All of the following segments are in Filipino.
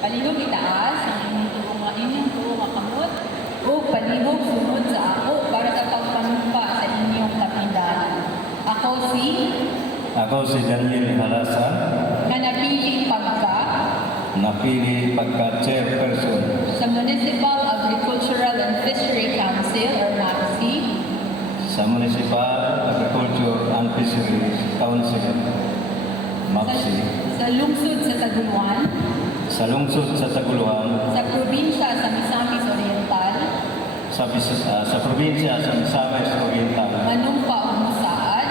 Palihog itaas ang inyong tuong makamot o palihog sunod sa ako para sa pagpanumpa sa inyong kapindahan. Ako si Daniel Halasan, na napili pagka-chairperson sa Municipal Agricultural and Fishery Council or MAPSI sa Municipal Agriculture and Fisheries Council, MAPSI, sa lungsod sa Taguluan, sa lungsod sa Taguluan, sa probinsya sa Misamis Oriental, sa probinsya sa Misamis Oriental, manumpa o musaad,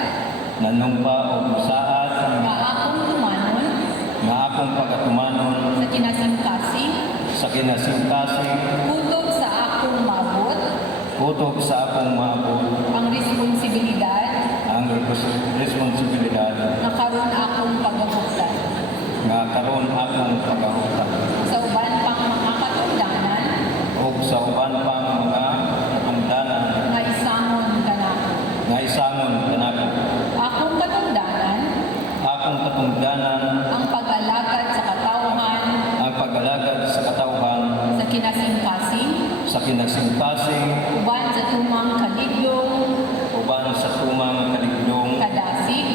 nanumpa o musaad, nga akong tumanon nga akong pagatumanon sa kinasingkasing, sa kinasingkasing, kutob sa akong mabot, kutob sa akong maabot, ang responsibilidad ang responsibilidad na karon akong pagabuklan. nga karon akong pagahutang Sa uban pang mga katungdanan o sa uban pang mga katungdanan nga isamon kanako. nga isamon kanako. Akong katungdanan Akong katungdanan ang pag-alagad sa katawhan ang pag-alagad sa katawhan sa kinasingkasing, sa kinasingkasing, uban sa tumang kaligdong, uban sa tumang kaligdong, kadasig,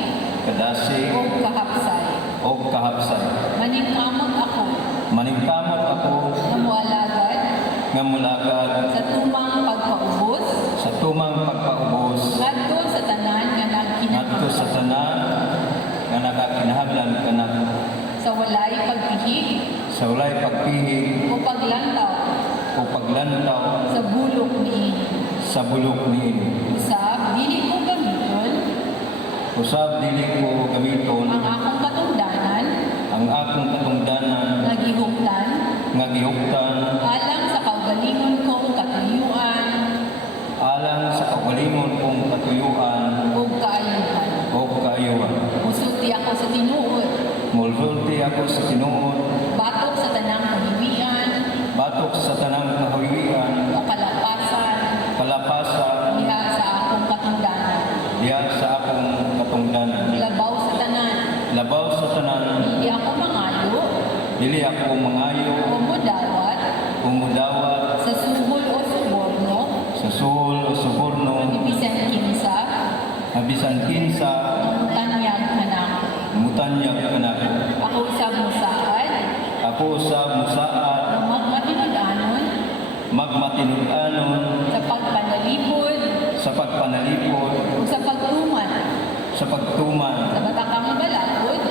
kadasi o kahapsay. o kahapsay. Maningkamot ako Maningkamot ako na mualagad nga mulagad sa tumang pagpaubos sa tumang pagpaubos ngadto sa tanan nga ngadto sa nagkinahanglan tanan nga nakakinahanglan kanako sa walay pagpihig sa walay pagpihig o paglantaw o paglantaw sa bulok niini. sa bulok niini. Usab, dili ko gamiton Usab dili ko gamiton ang akong katungdanan ang akong katungdanan nga gihugtan nga gihugtan alang sa kaugalingon kong katuyuan alang sa kaugalingon kong katuyuan o kaayuhan. o kaayuhan. Musulti ako sa tinuod, Mulsulti ako sa tinuod, batok sa tanang kahiwian, batok sa tanang kahawian, o kalapasan, kalapasan, diha sa akong katungdanan. diya sa akong katungdanan. Labaw sa tanan, Labaw sa tanan, hindi ako mangayo dili ako mangayo, o mudawat umudawat sa suhol o suborno, sa suhol o suborno, ibisan kinsa, abisan kinsa, ang tanyag kanako. mutanyag kanako. Ako sa musaad, Ako sa musaad, magmatinud-anon magmatinud-anon sa pagpanalipod sa pagpanalipod, o sa pagtuman sa pagtuman, sa batakang balakod,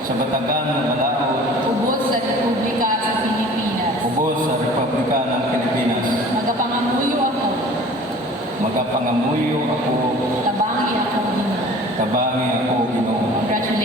sa batagang balaod, ubos sa Republika sa Pilipinas. ubos sa Republika ng Pilipinas. Magapangamuyo ako, Magapangamuyo ako, tabangi ako Ginoo. tabangi ako, Ginoo. Congratulations.